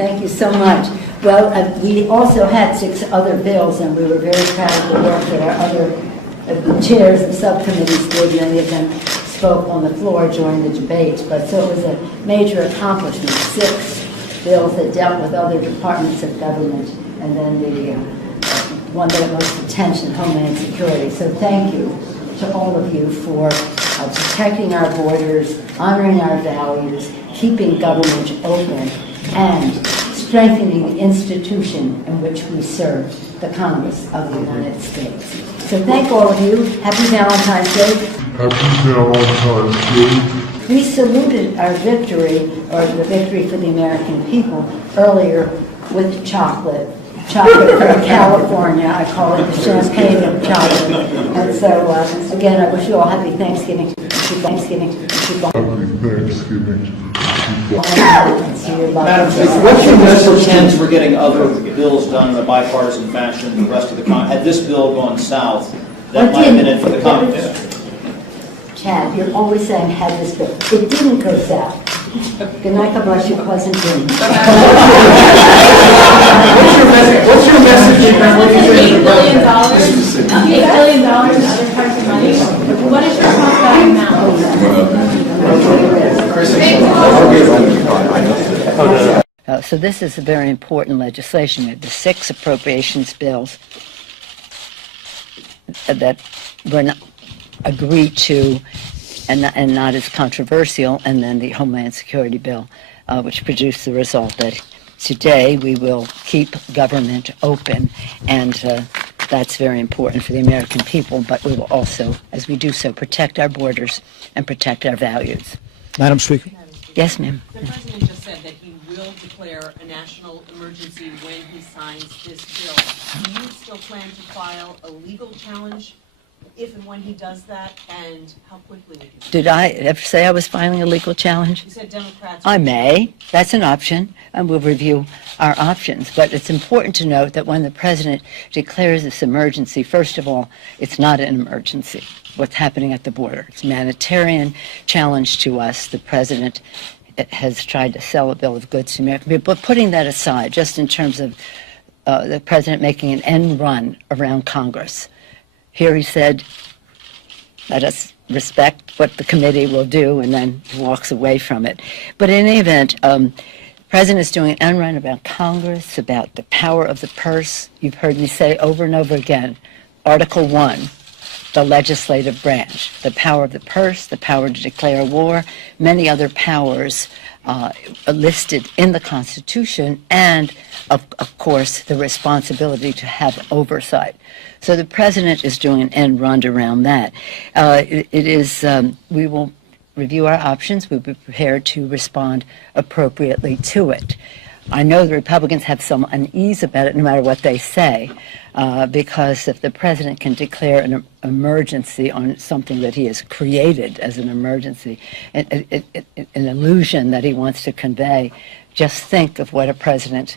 Thank you so much. Well, we also had 6 other bills, and we were very proud of the work that our other chairs of subcommittees did. Many of them spoke on the floor during the debate, but so it was a major accomplishment. 6 bills that dealt with other departments of government, and then the one that had most attention, Homeland Security. So thank you to all of you for protecting our borders, honoring our values, keeping government open, and strengthening the institution in which we serve, the Congress of the United States. So thank all of you. Happy Valentine's Day. Happy Valentine's Day. We saluted our victory, or the victory for the American people, earlier with chocolate. Chocolate from California. I call it the champagne of chocolate. And so, again, I wish you all happy Thanksgiving. Happy Thanksgiving. Happy Thanksgiving. Madam Speaker, what's your message since we're getting other bills done in a bipartisan fashion, the rest of the had this bill gone south, that might have been it for the Congress? Chad, you're always saying had this bill. It didn't go south. Good night, God bless you, pleasant dreams. What's your message? $8 billion in other parts of money. What is your response to that amount? So this is a very important legislation. We have the 6 appropriations bills that were not agreed to and not as controversial, and then the Homeland Security bill, which produced the result that today we will keep government open, and that's very important for the American people, but we will also, as we do so, protect our borders and protect our values. Madam Speaker. Yes, ma'am. The President just said that he will declare a national emergency when he signs this bill. Do you still plan to file a legal challenge if and when he does that, and how quickly would you? Did I ever say I was filing a legal challenge? You said Democrats. I may. That's an option, and we'll review our options. But it's important to note that when the President declares this emergency, first of all, it's not an emergency. What's happening at the border. It's a humanitarian challenge to us. The President has tried to sell a bill of goods to American people. But putting that aside, just in terms of the President making an end run around Congress, here he said, let us respect what the committee will do, and then walks away from it. But in any event, the President is doing an end run about Congress, about the power of the purse. You've heard me say over and over again, Article 1, the legislative branch, the power of the purse, the power to declare war, many other powers listed in the Constitution, and of course the responsibility to have oversight. So the President is doing an end run around that. We will review our options. We'll be prepared to respond appropriately to it. I know the Republicans have some unease about it no matter what they say, because if the President can declare an emergency on something that he has created as an emergency, an illusion that he wants to convey, just think of what a president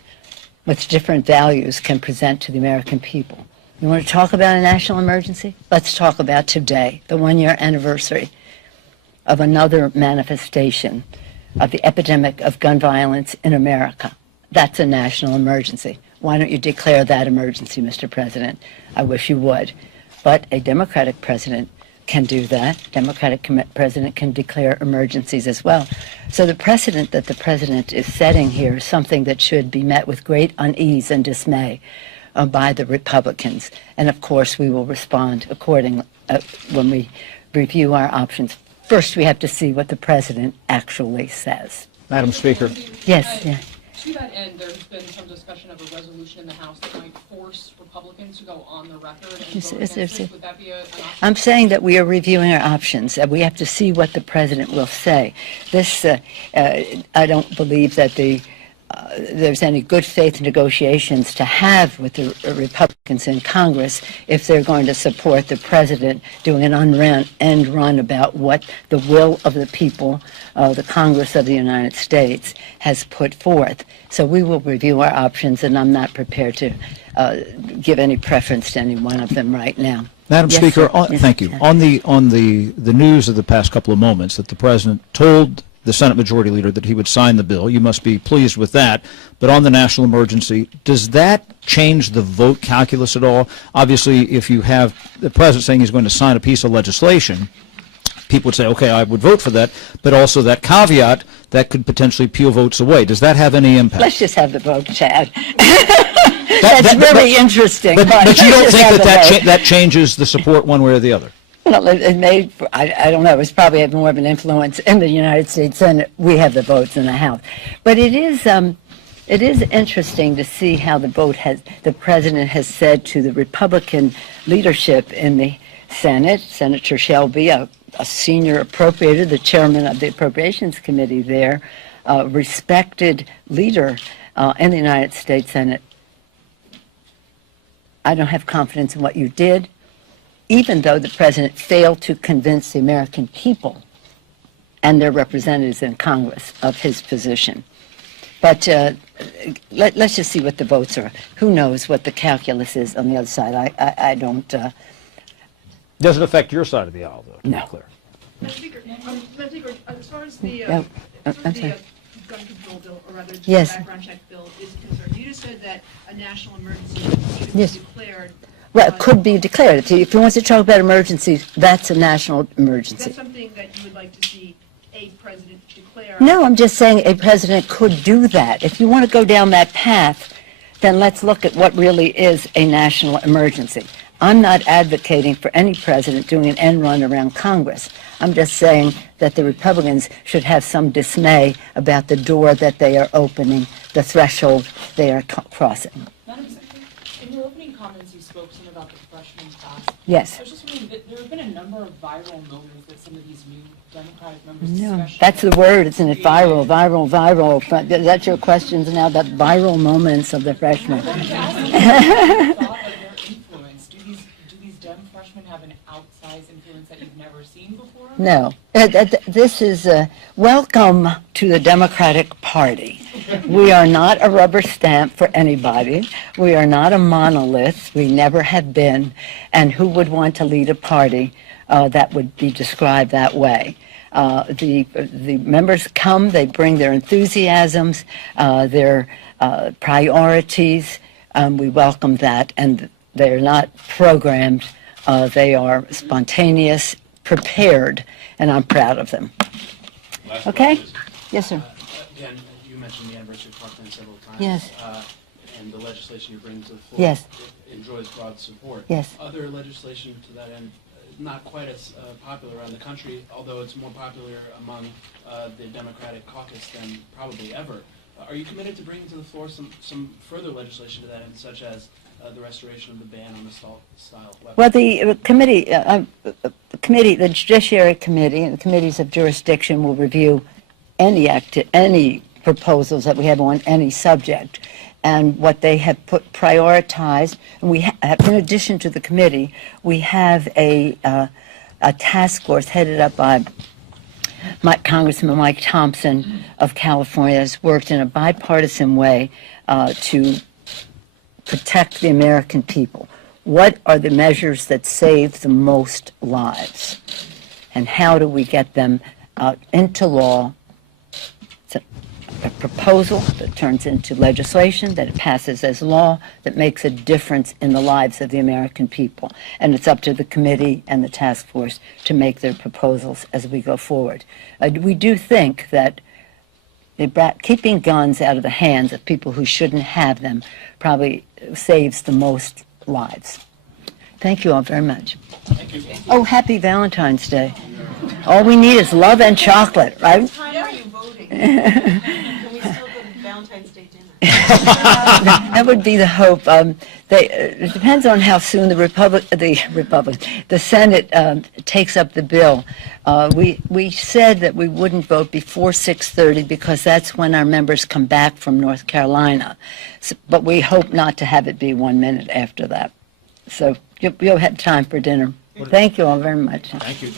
with different values can present to the American people. You want to talk about a national emergency? Let's talk about today, the 1-year anniversary of another manifestation of the epidemic of gun violence in America. That's a national emergency. Why don't you declare that emergency, Mr. President? I wish you would. But a Democratic president can do that. Democratic president can declare emergencies as well. So the precedent that the President is setting here is something that should be met with great unease and dismay by the Republicans. And of course, we will respond accordingly when we review our options. First, we have to see what the President actually says. Madam Speaker. Yes. Yeah. To that end, there's been some discussion of a resolution in the House that might force Republicans to go on the record and vote against it. Would that be an option? I'm saying that we are reviewing our options. We have to see what the President will say. This, I don't believe that there's any good faith negotiations to have with the Republicans in Congress if they're going to support the President doing an end run about what the will of the people, the Congress of the United States, has put forth. So we will review our options, and I'm not prepared to give any preference to any one of them right now. Madam Speaker, thank you. On the news of the past couple of moments that the President told the Senate Majority Leader that he would sign the bill. You must be pleased with that. But on the national emergency, does that change the vote calculus at all? Obviously, if you have the president saying he's going to sign a piece of legislation, people would say, okay, I would vote for that, but also that caveat that could potentially peel votes away. Does that have any impact? Let's just have the vote, Chad. That's very interesting. But you don't let's think just have that the vote. that changes the support one way or the other? Well, it may, I don't know, it's probably had more of an influence in the United States Senate. We have the votes in the House. But it is interesting to see how the president has said to the Republican leadership in the Senate, Senator Shelby, a senior appropriator, the chairman of the Appropriations Committee there, respected leader in the United States Senate. I don't have confidence in what you did, even though the president failed to convince the American people and their representatives in Congress of his position. But let's just see what the votes are. Who knows what the calculus is on the other side? I don't. Doesn't affect your side of the aisle, though, to No. be clear. Madam Speaker, as far as the I'm sorry. gun control bill, or rather the Yes. background check bill is concerned, you just said that a national emergency should Yes. be declared. Well, it could be declared. If he wants to talk about emergencies, that's a national Is emergency. that something that you would like to see a president declare? No, I'm just saying a president could do that. If you want to go down that path, then let's look at what really is a national emergency. I'm not advocating for any president doing an end run around Congress. I'm just saying that the Republicans should have some dismay about the door that they are opening, the threshold they are crossing. Madam Secretary, in your opening comments, you spoke some about the freshman class. Yes. I was just wondering, there have been a number of viral moments that some of these new Democratic members, No, especially... that's the word, isn't it? Viral, viral, viral. That's your questions now, that viral moments of the freshmen. I wanted to ask you, what thought of their influence? Do these Dem freshmen have an outsized influence that you've never seen before? No. This is welcome to the Democratic Party. We are not a rubber stamp for anybody. We are not a monolith. We never have been. And who would want to lead a party that would be described that way? The members come, they bring their enthusiasms, their priorities. We welcome that, and they're not programmed. They are spontaneous, prepared, and I'm proud of them. Okay? Yes, sir. Again, you mentioned the anniversary of Parkland several times. Yes. And the legislation you bring to the floor. Yes. Enjoys broad support. Yes. Other legislation to that end, not quite as popular around the country, although it's more popular among the Democratic caucus than probably ever. Are you committed to bringing to the floor some further legislation to that end, such as the restoration of the ban on assault-style weapons? Well, the committee, the Judiciary Committee and the committees of jurisdiction will review any proposals that we have on any subject. And what they have prioritized, and we have, in addition to the committee, we have a task force headed up by Congressman Mike Thompson of California, has worked in a bipartisan way to protect the American people. What are the measures that save the most lives? And how do we get them into law? It's a proposal that turns into legislation, that it passes as law, that makes a difference in the lives of the American people. And it's up to the committee and the task force to make their proposals as we go forward. We do think that keeping guns out of the hands of people who shouldn't have them probably saves the most lives. Thank you all very much. Thank you. Oh, happy Valentine's Day. All we need is love and chocolate, right? What time are you voting? Can we still go to Valentine's Day dinner? That would be the hope. It depends on how soon the Senate takes up the bill. We said that we wouldn't vote before 6:30 because that's when our members come back from North Carolina. But we hope not to have it be 1 minute after that. So you'll have time for dinner. Thank you all very much. Thank you.